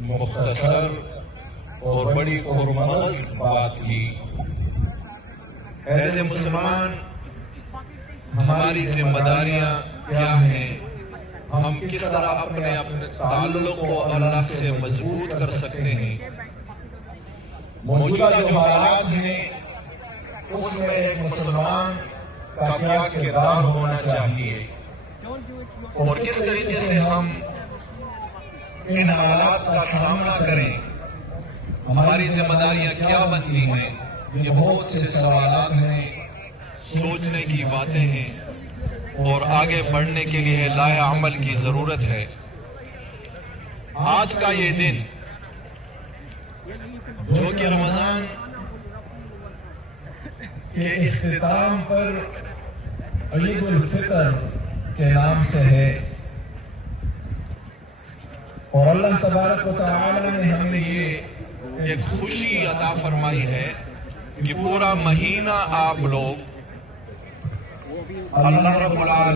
مختصر اور بڑی پرمغز بات کی۔ ایز اے مسلمان ہماری ذمہ داریاں کیا ہیں، ہم کس طرح اپنے تعلق کو اللہ سے مضبوط کر سکتے ہیں۔ موجودہ جو حالات ہیں اس میں ایک مسلمان کا کیا کردار ہونا چاہیے اور کس طریقے سے ہم ان حالات کا سامنا کریں، ہماری ذمہ داریاں کیا بنتی ہیں، یہ بہت سے سوالات ہیں، سوچنے کی باتیں ہیں اور آگے بڑھنے کے لیے لائحہ عمل کی ضرورت ہے۔ آج کا یہ دن جو کہ رمضان کے اختتام پر عید الفطر کے نام سے ہے، اور اللہ تبارک و تعالی نے ہمیں یہ ایک خوشی عطا فرمائی ہے کہ پورا مہینہ آپ لوگ اللہ رب العالمین